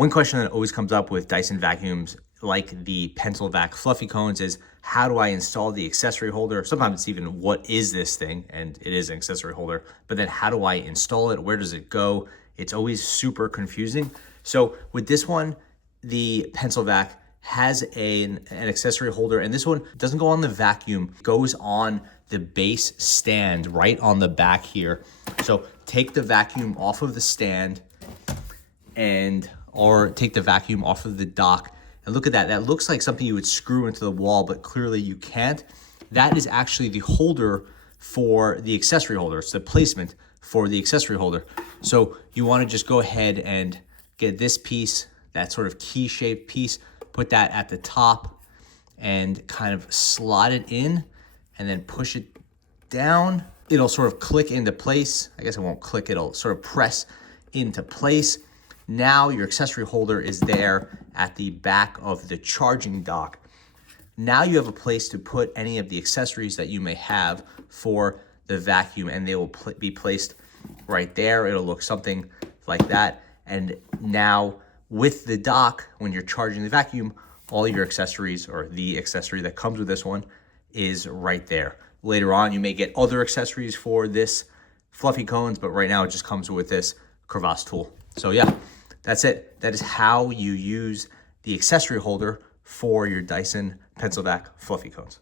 One question that always comes up with Dyson vacuums like the Pencil Vac Fluffy Cones is, how do I install the accessory holder? Sometimes it's even, what is this thing? And it is an accessory holder, but then how do I install it? Where does it go? It's always super confusing. So with this one, the Pencil Vac has an accessory holder, and this one doesn't go on the vacuum, it goes on the base stand right on the back here. So take the vacuum off of the stand or take the vacuum off of the dock. And look at that. That looks like something you would screw into the wall, but clearly you can't. That is actually the holder for the accessory holder. It's the placement for the accessory holder. So you want to just go ahead and get this piece, that sort of key-shaped piece, put that at the top and kind of slot it in and then push it down. It'll sort of click into place. I guess it won't click, it'll sort of press into place. Now your accessory holder is there at the back of the charging dock. Now you have a place to put any of the accessories that you may have for the vacuum, and they will be placed right there. It'll look something like that. And now with the dock, when you're charging the vacuum, all your accessories, or the accessory that comes with this one, is right there. Later on, you may get other accessories for this Fluffy Cones, but right now it just comes with this crevasse tool. So yeah, that's it. That is how you use the accessory holder for your Dyson Pencil Vac Fluffy Cones.